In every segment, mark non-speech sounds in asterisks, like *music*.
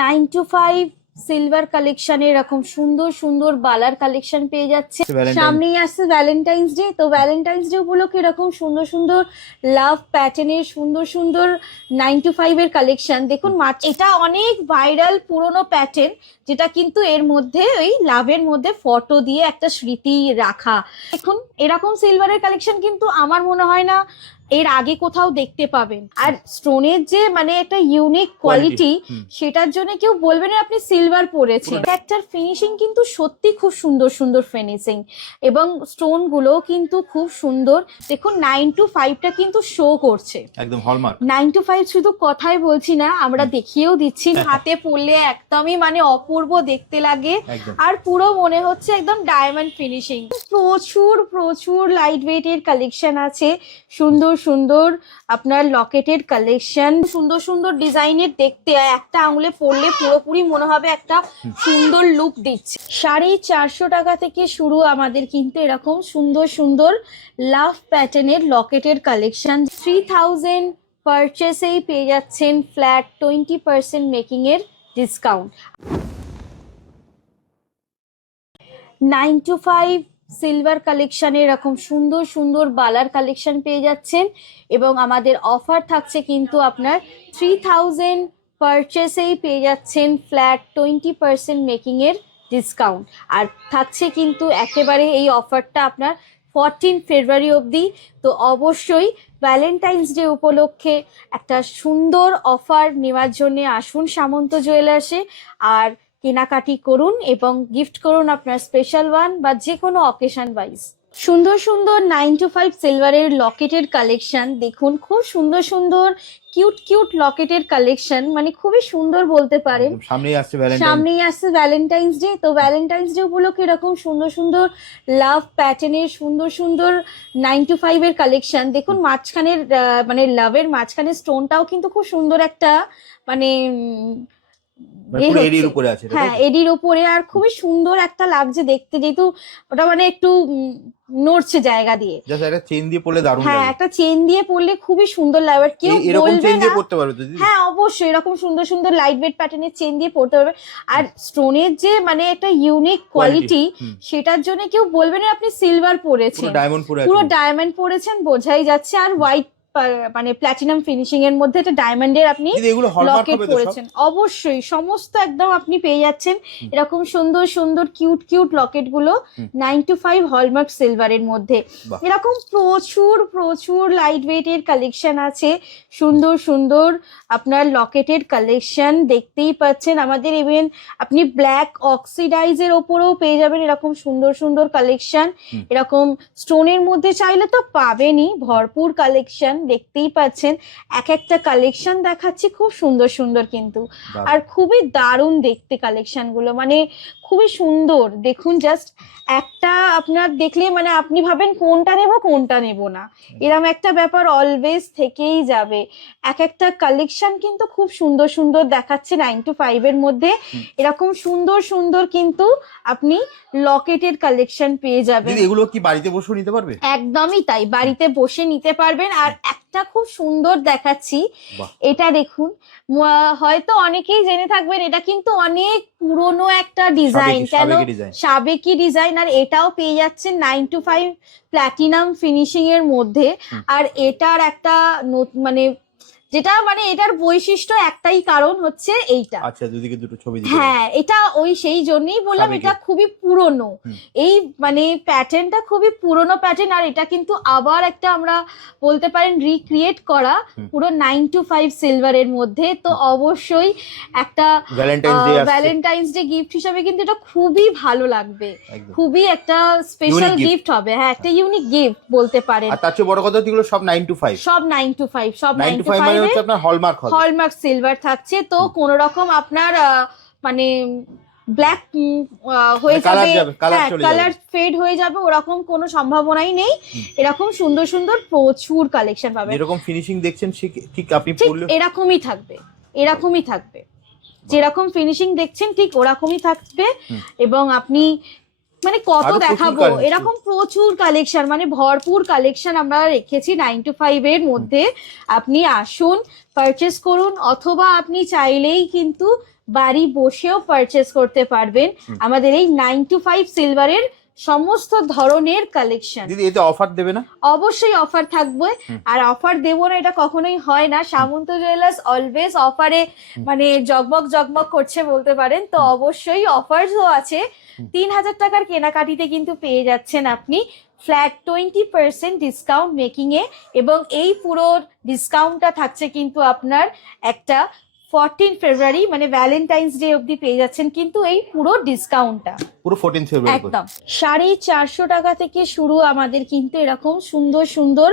Nine two five silver কালেকশনে এরকম সুন্দর সুন্দর বালার কালেকশন পেয়ে যাচ্ছে। সামনেই আসছে ভ্যালেন্টাইন্স ডে তো ভ্যালেন্টাইন্স ডে উপলক্ষে এরকম সুন্দর সুন্দর লাভ প্যাটার্নের সুন্দর সুন্দর নাইন টু ফাইভ এর কালেকশন দেখুন এটা অনেক ভাইরাল পুরনো প্যাটার্ন যেটা কিন্তু এর মধ্যে ওই লাভের মধ্যে ফটো দিয়ে একটা স্মৃতি রাখা। দেখুন এরকম সিলভারের কালেকশন কিন্তু আমার মনে হয় না এর আগে কোথাও দেখতে পাবেন। আর স্টোনের যে মানে একটা ইউনিক কোয়ালিটি সেটার জন্য কেউ বলবে না আপনি সিলভার পরেছেন। একটার ফিনিশিং কিন্তু সত্যি খুব সুন্দর সুন্দর ফিনিশিং এবং স্টোনগুলো কিন্তু খুব সুন্দর। দেখুন নাইন টু ফাইভটা কিন্তু শো করছে। একদম হলমার্ক নাইন টু ফাইভ শুধু কথাই বলছি না আমরা দেখিয়েও দিচ্ছি হাতে পড়লে একদমই মানে অপূর্ব দেখতে লাগে। আর পুরো মনে হচ্ছে একদম ডায়মন্ড ফিনিশিং প্রচুর প্রচুর লাইট ওয়েটের কালেকশন আছে। সুন্দর সুন্দর আপনার লকেটের কালেকশন সুন্দর সুন্দর ডিজাইনের দেখতে একটা আঙুলে পড়লে পুরোপুরি মনে হবে একটা সুন্দর লুক দিচ্ছে। সাড়ে চারশো টাকা থেকে শুরু আমাদের কিন্তু এরকম সুন্দর সুন্দর লাভ প্যাটার্নের লকেটের কালেকশন থ্রি থাউজেন্ড পারচেসেই পেয়ে যাচ্ছেন flat twenty percent মেকিংয়ের discount nine two five silver কালেকশনে এরকম সুন্দর সুন্দর বালার কালেকশন পেয়ে যাচ্ছেন এবং আমাদের অফার থাকছে কিন্তু আপনার থ্রি থাউজেন্ড পারচেসেই পেয়ে যাচ্ছেন ফ্ল্যাট টোয়েন্টি পার্সেন্ট মেকিংয়ের ডিসকাউন্ট আর থাকছে কিন্তু একেবারে এই অফারটা আপনার ফরটিন ফেব্রুয়ারি অবধি। তো অবশ্যই ভ্যালেন্টাইন্স ডে উপলক্ষে একটা সুন্দর অফার নেওয়ার জন্য আসুন সামন্ত জুয়েলার্সে আর কেনাকাটি করুন এবং গিফট করুন আপনার স্পেশাল ওয়ান বা যে কোনো অকেশন ওয়াইজ সুন্দর সুন্দর নাইন টু ফাইভ সিলভারের লকেটের কালেকশন দেখুন। খুব সুন্দর সুন্দর কিউট কিউট লকেটের কালেকশন মানে খুবই সুন্দর বলতে পারেন। সামনেই আসছে ভ্যালেন্টাইন সামনেই আসছে ভ্যালেন্টাইন্স ডে তো ভ্যালেন্টাইন্স ডে উপলক্ষে এরকম সুন্দর সুন্দর লাভ প্যাটার্নের সুন্দর সুন্দর নাইন টু ফাইভ এর কালেকশন দেখুন মাঝখানের মানে লাভের মাঝখানের স্টোনটাও কিন্তু খুব সুন্দর একটা মানে মানে উপরে আছে হ্যাঁ এডির ওপরে আর খুবই সুন্দর একটা লাগছে দেখতে যেহেতু ওটা মানে একটু নড়ছে জায়গা দিয়ে। Just একটা চেন দিয়ে পড়লে দারুণ হ্যাঁ একটা চেন দিয়ে পড়লে খুবই সুন্দর লাগবে আর কেউ এরকম চেন না দিয়ে পড়তে পারবে তো হ্যাঁ অবশ্যই এরকম সুন্দর সুন্দর লাইট ওয়েট প্যাটার্নের চেন দিয়ে পড়তে পারবে। আর স্টোনের যে মানে একটা ইউনিক কোয়ালিটি সেটার জন্য কেউ বলবে না আপনি সিলভার পরেছেন। পুরো ডায়মন্ড পরেছেন বোঝাই যাচ্ছে। আর হোয়াইট মানে প্ল্যাটিনাম ফিনিশিং এর মধ্যে একটা ডায়মন্ডের আপনি লকেট পরেছেন অবশ্যই সমস্ত একদম আপনি পেয়ে যাচ্ছেন। এরকম সুন্দর সুন্দর কিউট কিউট লকেটগুলো নাইন টু ফাইভ হলমার্ক সিলভারের মধ্যে। এরকম প্রচুর প্রচুর লাইট ওয়েটের কালেকশন আছে। সুন্দর সুন্দর আপনার লকেটের কালেকশন দেখতেই পাচ্ছেন। আমাদের ইভেন আপনি ব্ল্যাক অক্সিডাইজের ওপরেও পেয়ে যাবেন এরকম সুন্দর সুন্দর কালেকশন। এরকম স্টোনের মধ্যে চাইলে তো পাবেনই ভরপুর কালেকশন দেখতেই পাচ্ছেন এক একটা কালেকশন দেখাচ্ছি খুব সুন্দর সুন্দর কিন্তু। আর খুবই দারুণ দেখতে কালেকশনগুলো মানে খুবই সুন্দর। দেখুন জাস্ট একটা আপনার দেখলে মানে আপনি ভাবেন কোনটা নেব কোনটা নেব না। এরম একটা ব্যাপার অলওয়েজ থেকেই যাবে। এক একটা কালেকশন কিন্তু খুব সুন্দর সুন্দর দেখাচ্ছে নাইন টু ফাইভ এর মধ্যে। এরকম সুন্দর সুন্দর কিন্তু আপনি লকেটের কালেকশন পেয়ে যাবেন। এগুলো কি বাড়িতে বসেও নিতে পারবে? একদমই তাই বাড়িতে বসে নিতে পারবেন। আর একটা খুব সুন্দর দেখাচ্ছি। এটা দেখুন হয়তো অনেকেই জেনে থাকবেন এটা কিন্তু অনেক পুরনো একটা ডিজাইন কেন সাবেকি ডিজাইন আর এটাও পেয়ে যাচ্ছেন nine two five platinum finishing এর মধ্যে। আর এটার একটা মানে যেটা মানে এটার বৈশিষ্ট্য একটাই কারণ হচ্ছে এইটা। আচ্ছা দুদিকে দুটো ছবি হ্যাঁ এটা ওই সেই জন্যই বললাম এটা খুবই পুরনো। এই মানে প্যাটার্নটা খুবই পুরনো প্যাটার্ন আর এটা কিন্তু আবার একটা আমরা বলতে পারেন রিক্রিয়েট করা পুরো নাইন টু ফাইভ সিলভারের মধ্যে। তো অবশ্যই একটা ভ্যালেন্টাইন্স ডে গিফট হিসাবে কিন্তু এটা খুবই ভালো লাগবে। খুবই একটা স্পেশাল গিফট হবে। হ্যাঁ একটা ইউনিক গিফট বলতে পারেন। আর তার চেয়ে বড় কথা সব নাইন টু ফাইভ সব নাইন টু ফাইভ সব নাইন টু ফাইভ হচ্ছে আপনার হলমার্ক হলমার্ক সিলভার থাকছে। তো কোন রকম আপনার মানে ব্ল্যাক হয়ে মানে যাবে। যাবে, colour হ্যাঁ কালার ফেড হয়ে যাবে ওরকম কোনো সম্ভাবনাই নেই। এরকম সুন্দর সুন্দর প্রচুর কালেকশন পাবেন। এরকম ফিনিশিং দেখছেন ঠিক- আপনি এরকমই থাকবে এরকমই থাকবে। যেরকম ফিনিশিং দেখছেন ঠিক ওরকমই থাকবে। এবং আপনি মানে কত দেখাবো? এরকম প্রচুর কালেকশন মানে ভরপুর কালেকশন আমরা রেখেছি নাইন টু ফাইভ এর মধ্যে। আপনি আসুন পারচেস করুন অথবা আপনি চাইলেই কিন্তু বাড়ি বসেও পারচেস করতে পারবেন। আমাদের এই নাইন টু ফাইভ সিলভারের সমস্ত ধরনের কালেকশন দিদি এতে অফার দেবে না? অবশ্যই অফার থাকবে। আর অফার দেবো না এটা কখনোই হয় না। সামন্ত জুয়েলার্স অলওয়েজ অফারে মানে জগমগ জগমগ করছে বলতে পারেন। তো অবশ্যই অফারসও আছে। তিন হাজার টাকার কেনাকাটিতে কিন্তু পেয়ে যাচ্ছেন আপনি। Flat twenty percent discount making এ এবং এই পুরো ডিসকাউন্টটা থাকছে কিন্তু আপনার একটা ফোরটিন ফেব্রুয়ারি মানে ভ্যালেন্টাইন্স ডে অবধি পেয়ে যাচ্ছেন কিন্তু এই পুরো ডিসকাউন্টটা পুরো ফোরটিন ফেব্রুয়ারি একদম। সাড়ে চারশো টাকা থেকে শুরু আমাদের কিন্তু এরকম সুন্দর সুন্দর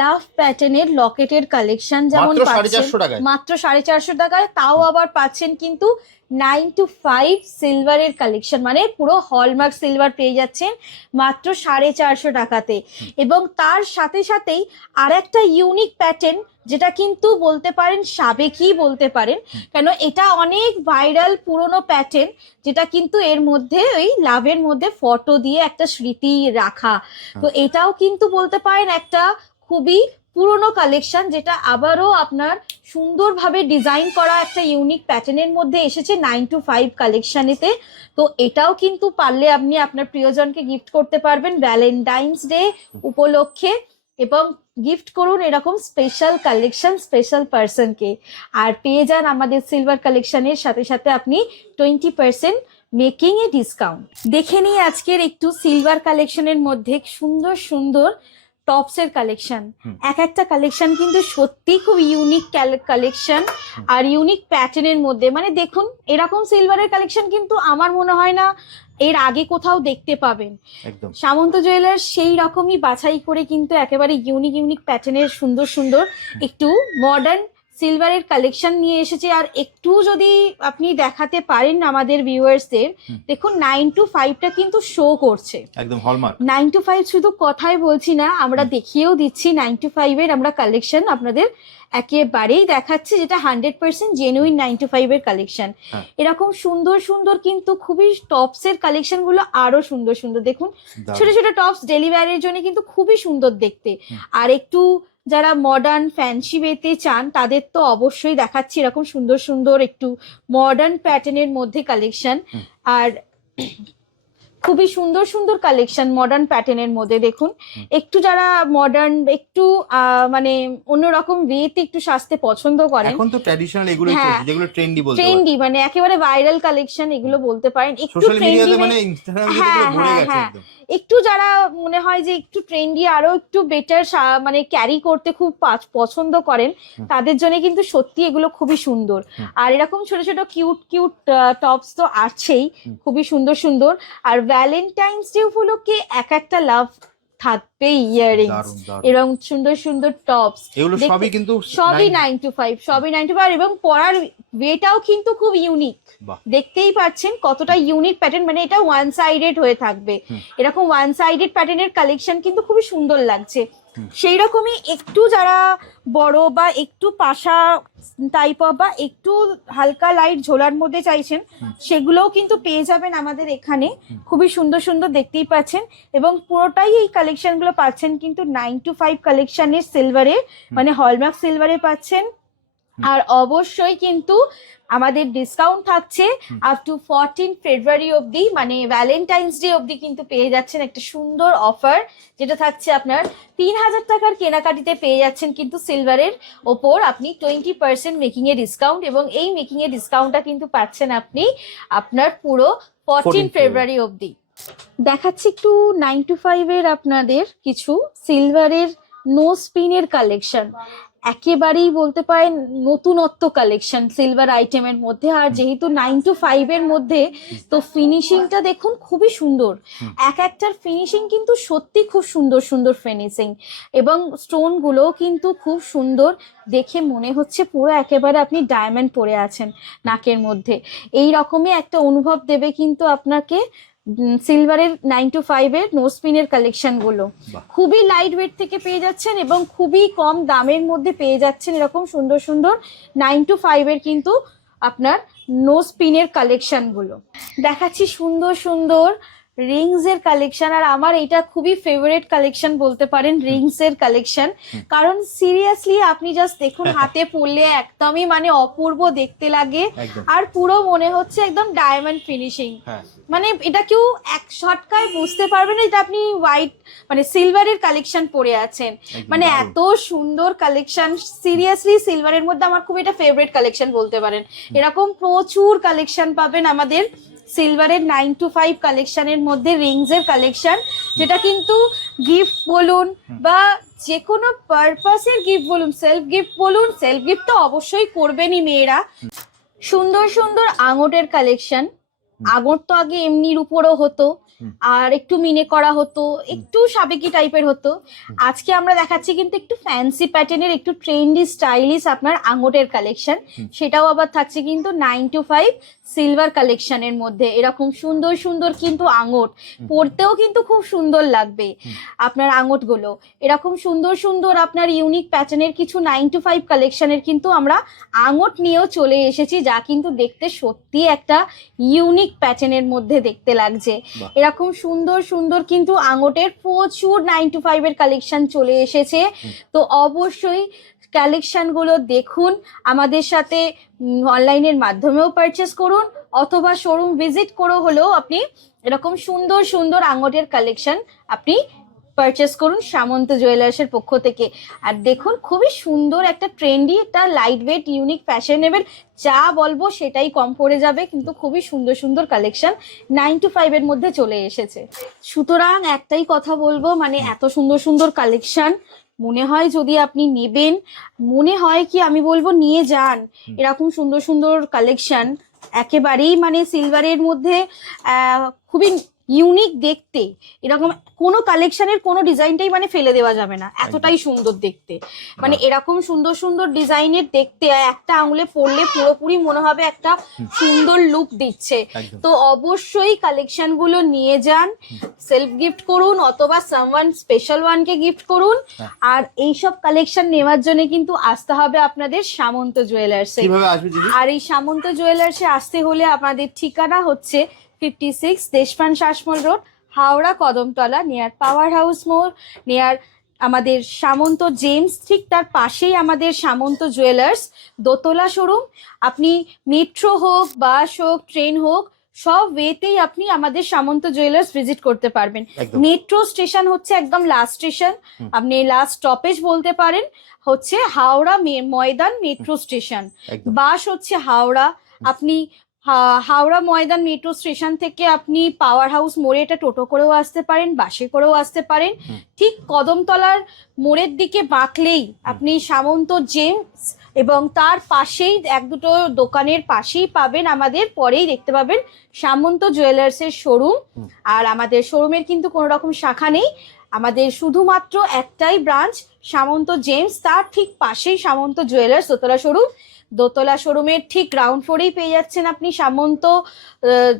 লাভ প্যাটার্নের লকেটের কালেকশন যেমন মাত্র সাড়ে পাচ্ছেন। মাত্র সাড়ে চারশো টাকায় তাও আবার পাচ্ছেন কিন্তু নাইন টু ফাইভ সিলভারের কালেকশন মানে পুরো হলমার্ক সিলভার পেয়ে যাচ্ছেন মাত্র সাড়ে চারশো টাকাতে। এবং তার সাথে সাথেই আর একটা ইউনিক প্যাটার্ন যেটা কিন্তু বলতে পারেন সাবেকি বলতে পারেন কেন এটা অনেক ভাইরাল পুরনো প্যাটার্ন যেটা কিন্তু এর মধ্যে ওই লাভের মধ্যে ফটো দিয়ে একটা স্মৃতি রাখা। তো এটাও কিন্তু বলতে পারেন একটা খুবই পুরনো কালেকশন যেটা আবারও আপনার সুন্দরভাবে ডিজাইন করা একটা ইউনিক প্যাটার্নের মধ্যে এসেছে নাইন টু ফাইভ কালেকশনেতে তো এটাও কিন্তু পারলে আপনি আপনার প্রিয়জনকে গিফট করতে পারবেন ভ্যালেন্টাইন্স ডে উপলক্ষে। এবং গিফট করুন এরকম স্পেশাল কালেকশন স্পেশাল পার্সনকে আর পেয়ে যান আমাদের সিলভার কালেকশনের সাথে সাথে আপনি টোয়েন্টি পার্সেন্ট মেকিং এ ডিসকাউন্ট দেখে নিই আজকের একটু সিলভার কালেকশনের মধ্যে সুন্দর সুন্দর টপসের কালেকশন এক একটা কালেকশন কিন্তু সত্যি খুব ইউনিক কালেকশন আর ইউনিক প্যাটার্নের মধ্যে। মানে দেখুন এরকম সিলভারের কালেকশন কিন্তু আমার মনে হয় না এর আগে কোথাও দেখতে পাবেন। সামন্ত জুয়েলার্স সেই রকমই বাছাই করে কিন্তু একেবারে ইউনিক ইউনিক প্যাটার্নের সুন্দর সুন্দর একটু মডার্ন সিলভারের কালেকশন নিয়ে এসেছে। আর একটু যদি আপনি দেখাতে পারেন আমাদের ভিউয়ার্সদের। দেখুন নাইন টু ফাইভটা কিন্তু শো করছে। একদম হলমার্ক নাইন টু ফাইভ শুধু কথাই বলছি না আমরা দেখিয়েও দিচ্ছি নাইন টু ফাইভের আমরা কালেকশন আপনাদের একেবারেই দেখাচ্ছি যেটা hundred percent genuine nine two ফাইভের কালেকশন। এরকম সুন্দর সুন্দর কিন্তু খুবই টপসের কালেকশনগুলো আরও সুন্দর সুন্দর। দেখুন ছোট ছোট টপস ডেলিভারির জন্য কিন্তু খুবই সুন্দর দেখতে। আর একটু যারা মডার্ন ফ্যান্সি বেতে চান তাদের তো অবশ্যই দেখাচ্ছি এরকম সুন্দর সুন্দর একটু মডার্ন প্যাটার্নের মধ্যে কালেকশন আর খুবই সুন্দর সুন্দর কালেকশন মডার্ন প্যাটার্নের মধ্যে দেখুন। একটু যারা মডার্ন একটু মানে অন্যরকম ওয়েতে একটু সাজতে পছন্দ করেন এখন তো ট্র্যাডিশনাল এগুলোই হ্যাঁ। যেগুলো ট্রেন্ডি বলতে ট্রেন্ডি মানে একেবারে ভাইরাল কালেকশন এগুলো বলতে পারেন। একটু ট্রেন্ডি মানে ইনস্টাগ্রামে হ্যাঁ, ভরে হ্যাঁ, গেছে। একদম। একটু যারা মনে হয় যে একটু ট্রেন্ডি আরও একটু বেটার মানে ক্যারি করতে খুব পছন্দ করেন তাদের জন্য কিন্তু সত্যি এগুলো খুবই সুন্দর। আর এরকম ছোট ছোট কিউট কিউট টপস তো আছেই খুবই সুন্দর সুন্দর। আর ভ্যালেন্টাইন্স ডে উপলক্ষে এক একটা লাভ থাকবে ইয়ারিংস এরকম সুন্দর সুন্দর টপস এগুলো সবই কিন্তু সবই নাইন টু ফাইভ সবই নাইন টু ফাইভ এবং পরার ওয়েটাও কিন্তু খুব ইউনিক দেখতেই পাচ্ছেন কতটা ইউনিক প্যাটার্ন মানে এটা ওয়ান সাইডেড হয়ে থাকবে। এরকম ওয়ান সাইডেড প্যাটার্নের কালেকশন কিন্তু খুবই সুন্দর লাগছে। সেই রকমই একটু যারা বড় বা একটু পাশা টাইপ অফ বা একটু হালকা লাইট ঝোলার মধ্যে চাইছেন সেগুলোও কিন্তু পেয়ে যাবেন আমাদের এখানে। খুবই সুন্দর সুন্দর দেখতেই পাচ্ছেন এবং পুরোটাই এই কালেকশনগুলো পাচ্ছেন কিন্তু নাইন টু ফাইভ কালেকশনের সিলভারে মানে হলমার্ক সিলভারে পাচ্ছেন। আর অবশ্যই কিন্তু আমাদের ডিসকাউন্ট থাকছে আপ টু ফোরটিন ফেব্রুয়ারি অবধি মানে ভ্যালেন্টাইন্স ডে অবধি কিন্তু পেয়ে যাচ্ছেন একটা সুন্দর অফার যেটা থাকছে আপনার তিন হাজার টাকার কেনাকাটিতে পেয়ে যাচ্ছেন কিন্তু সিলভারের ওপর আপনি টোয়েন্টি পার্সেন্ট মেকিং এ ডিসকাউন্ট এবং এই মেকিং এ ডিসকাউন্টটা কিন্তু পাচ্ছেন আপনি আপনার পুরো ফোরটিন ফেব্রুয়ারি অবধি। দেখাচ্ছি একটু নাইন টু ফাইভের আপনাদের কিছু সিলভারের নো স্পিনের কালেকশন একেবারেই বলতে পারেন নতুনত্ব কালেকশন সিলভার আইটেমের মধ্যে। আর যেহেতু নাইন টু ফাইভ এর মধ্যে তো ফিনিশিংটা দেখুন খুবই সুন্দর। এক একটার ফিনিশিং কিন্তু সত্যি খুব সুন্দর সুন্দর ফিনিশিং এবং স্টোন গুলোও কিন্তু খুব সুন্দর। দেখে মনে হচ্ছে পুরো একেবারে আপনি ডায়মন্ড পরে আছেন নাকের মধ্যে। এই রকমই একটা অনুভব দেবে কিন্তু আপনাকে সিলভারের নাইন টু ফাইভের নো স্পিনের কালেকশনগুলো। খুবই লাইট ওয়েট থেকে পেয়ে যাচ্ছেন এবং খুবই কম দামের মধ্যে পেয়ে যাচ্ছেন এরকম সুন্দর সুন্দর নাইন টু ফাইভ এর কিন্তু আপনার নো স্পিনের কালেকশনগুলো। দেখাচ্ছি সুন্দর সুন্দর রিংস এর কালেকশন আর আমার এটা খুবই ফেভারিট কালেকশন বলতে পারেন রিংস এর কালেকশন কারণ সিরিয়াসলি আপনি জাস্ট দেখুন *laughs* হাতে পরলে একদমই মানে অপূর্ব দেখতে লাগে। আর পুরো মনে হচ্ছে একদম ডায়মন্ড ফিনিশিং হ্যাঁ। মানে এটা কেউ এক শটকায় বুঝতে পারবে না এটা আপনি হোয়াইট মানে সিলভারের কালেকশন পরে আছেন। মানে এত সুন্দর কালেকশন সিরিয়াসলি সিলভারের মধ্যে আমার খুব এটা ফেভারিট কালেকশন বলতে পারেন। এরকম প্রচুর কালেকশন পাবেন আমাদের। সিলভারের নাইন টু ফাইভ কালেকশনের মধ্যে রিংস এর কালেকশন যেটা কিন্তু গিফট বলুন বা যে কোনো পারপাসের গিফট বলুন সেলফ গিফট বলুন সেলফ গিফট তো অবশ্যই করবেনই মেয়েরা। সুন্দর সুন্দর আঙটের কালেকশন আঙট তো আগে এমনির উপরও হতো আর একটু মিনে করা হতো একটু সাবেকি টাইপের হতো। আজকে আমরা দেখাচ্ছি কিন্তু একটু ফ্যান্সি প্যাটার্নের একটু ট্রেন্ডি স্টাইলিশ আপনার আঙটের কালেকশন সেটাও আবার থাকছে কিন্তু নাইন টু ফাইভ সিলভার কালেকশনের মধ্যে এরকম সুন্দর সুন্দর কিন্তু আঙট পরতেও কিন্তু খুব সুন্দর লাগবে। আপনার আঙটগুলো এরকম সুন্দর সুন্দর আপনার ইউনিক প্যাটার্নের কিছু নাইন টু ফাইভ কালেকশনের কিন্তু আমরা আঙট নিয়েও চলে এসেছি যা কিন্তু দেখতে সত্যি একটা ইউনিক প্যাটার্নের মধ্যে দেখতে লাগছে। এরকম সুন্দর সুন্দর কিন্তু আঙটের প্রচুর নাইন টু ফাইভ এর কালেকশন চলে এসেছে। তো অবশ্যই কালেকশনগুলো দেখুন, আমাদের সাথে অনলাইনের মাধ্যমেও পারচেস করুন, অথবা শোরুম ভিজিট করেও হলেও আপনি এরকম সুন্দর সুন্দর আঙটের কালেকশন আপনি পারচেস করুন সামন্ত জুয়েলার্সের পক্ষ থেকে। আর দেখুন, খুবই সুন্দর একটা ট্রেন্ডি একটা লাইট ওয়েট ইউনিক ফ্যাশনেবল যা বলব সেটাই কম পড়ে যাবে, কিন্তু খুবই সুন্দর সুন্দর কালেকশন নাইন টু ফাইভের মধ্যে চলে এসেছে। সুতরাং একটাই কথা বলব মানে এত সুন্দর সুন্দর কালেকশন মনে হয় যদি আপনি নেবেন মনে হয় কি আমি বলব নিয়ে যান। এরকম সুন্দর সুন্দর কালেকশন একেবারেই মানে সিলভারের মধ্যে খুবই ইউনিক দেখতে। এরকম কোনো কালেকশনের কোনো ডিজাইনটাই মানে ফেলে দেওয়া যাবে না। এতটাই সুন্দর দেখতে। মানে এরকম সুন্দর সুন্দর ডিজাইনের দেখতে একটা আঙুলে পড়লে পুরোপুরি মনে হবে একটা সুন্দর লুক দিচ্ছে। তো অবশ্যই কালেকশনগুলো নিয়ে যান সেলফ গিফট করুন অথবা সামওয়ান স্পেশাল ওয়ানকে গিফট করুন। হ্যাঁ। আর এইসব কালেকশন নেওয়ার জন্য কিন্তু আসতে হবে আপনাদের সামন্ত জুয়েলার্সে আর এই সামন্ত জুয়েলার্সে আসতে হলে আপনাদের ঠিকানা হচ্ছে fifty six Deshpran Sasmal road Howrah Kadamtala near power house মোড় নিয়ার আমাদের সামন্ত জেমস ঠিক তার পাশেই আমাদের সামন্ত জুয়েলার্স দোতলা শোরুম। আপনি মেট্রো হোক বাস হোক ট্রেন হোক সব ওয়েতেই আপনি আমাদের সামন্ত জুয়েলার্স ভিজিট করতে পারবেন। মেট্রো স্টেশন হচ্ছে একদম লাস্ট স্টেশন আপনি লাস্ট স্টপেজ বলতে পারেন হচ্ছে Howrah Maidan metro station bus হচ্ছে হাওড়া। আপনি হাওড়া ময়দান মেট্রো স্টেশন থেকে আপনি পাওয়ার হাউস মোড়ে এটা টোটো করেও আসতে পারেন বাসে করেও আসতে পারেন। ঠিক কদমতলার মোড়ের দিকে বাঁকলেই আপনি সামন্ত জেমস এবং তার পাশেই এক দুটো দোকানের পাশেই পাবেন আমাদের পরেই দেখতে পাবেন সামন্ত জুয়েলার্সের শোরুম আর আমাদের শোরুমের কিন্তু কোনো রকম শাখা নেই। আমাদের শুধুমাত্র একটাই ব্রাঞ্চ সামন্ত জেমস তার ঠিক পাশেই সামন্ত জুয়েলার্স দোতলা শোরুম দোতলা শোরুমের ঠিক গ্রাউন্ড ফ্লোরেই পেয়ে যাচ্ছেন আপনি সামন্ত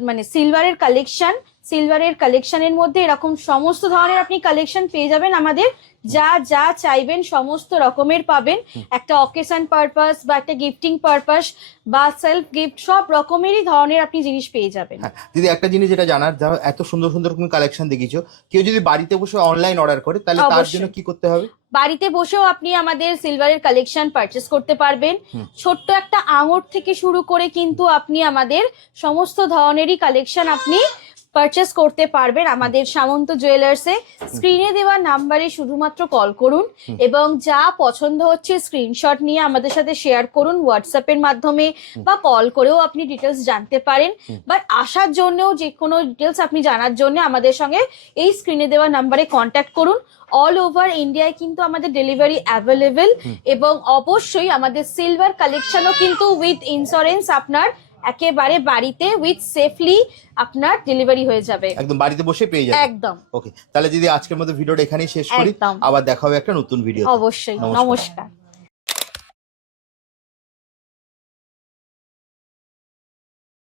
মানে সিলভারের কালেকশন সিলভারের কালেকশনের মধ্যে এরকম সমস্ত ধরনের আপনি কালেকশন পেয়ে যাবেন আমাদের যা যা চাইবেন সমস্ত রকমের পাবেন। একটা অকেশন পারপাস বা একটা গিফটিং পারপাস বা সেলফ গিফট সব রকমেরই ধরনের আপনি জিনিস পেয়ে যাবেন। হ্যাঁ দিদি একটা জিনিস যেটা জানার ধরো এত সুন্দর সুন্দর তুমি কালেকশন দেখিয়েছো কেউ যদি বাড়িতে বসে অনলাইন অর্ডার করে তাহলে তার জন্য কি করতে হবে? বাড়িতে বসেও আপনি আমাদের সিলভারের কালেকশন পারচেস করতে পারবেন। ছোট্ট একটা আঙট থেকে শুরু করে কিন্তু আপনি আমাদের সমস্ত ধরনেরই কালেকশন আপনি পারচেস করতে পারবেন আমাদের সামন্ত জুয়েলার্সে স্ক্রিনে দেওয়া নাম্বারে শুধুমাত্র কল করুন এবং যা পছন্দ হচ্ছে স্ক্রিনশট নিয়ে আমাদের সাথে শেয়ার করুন হোয়াটসঅ্যাপের মাধ্যমে বা কল করেও আপনি ডিটেলস জানতে পারেন। বাট আসার জন্যও যে কোনো ডিটেলস আপনি জানার জন্য আমাদের সঙ্গে এই স্ক্রিনে দেওয়া নাম্বারে কন্ট্যাক্ট করুন। অল ওভার ইন্ডিয়ায় কিন্তু আমাদের ডেলিভারি অ্যাভেলেবেল এবং অবশ্যই আমাদের সিলভার কালেকশনও কিন্তু উইথ ইন্স্যুরেন্স আপনার একেবারে বাড়িতে উইথ সেফলি আপনার ডেলিভারি হয়ে যাবে। একদম বাড়িতে বসে পেয়ে যাবে। একদম। ওকে তাহলে যদি আজকের মতো ভিডিওটা এখানেই শেষ করি আবার দেখা হবে একটা নতুন ভিডিও অবশ্যই। নমস্কার।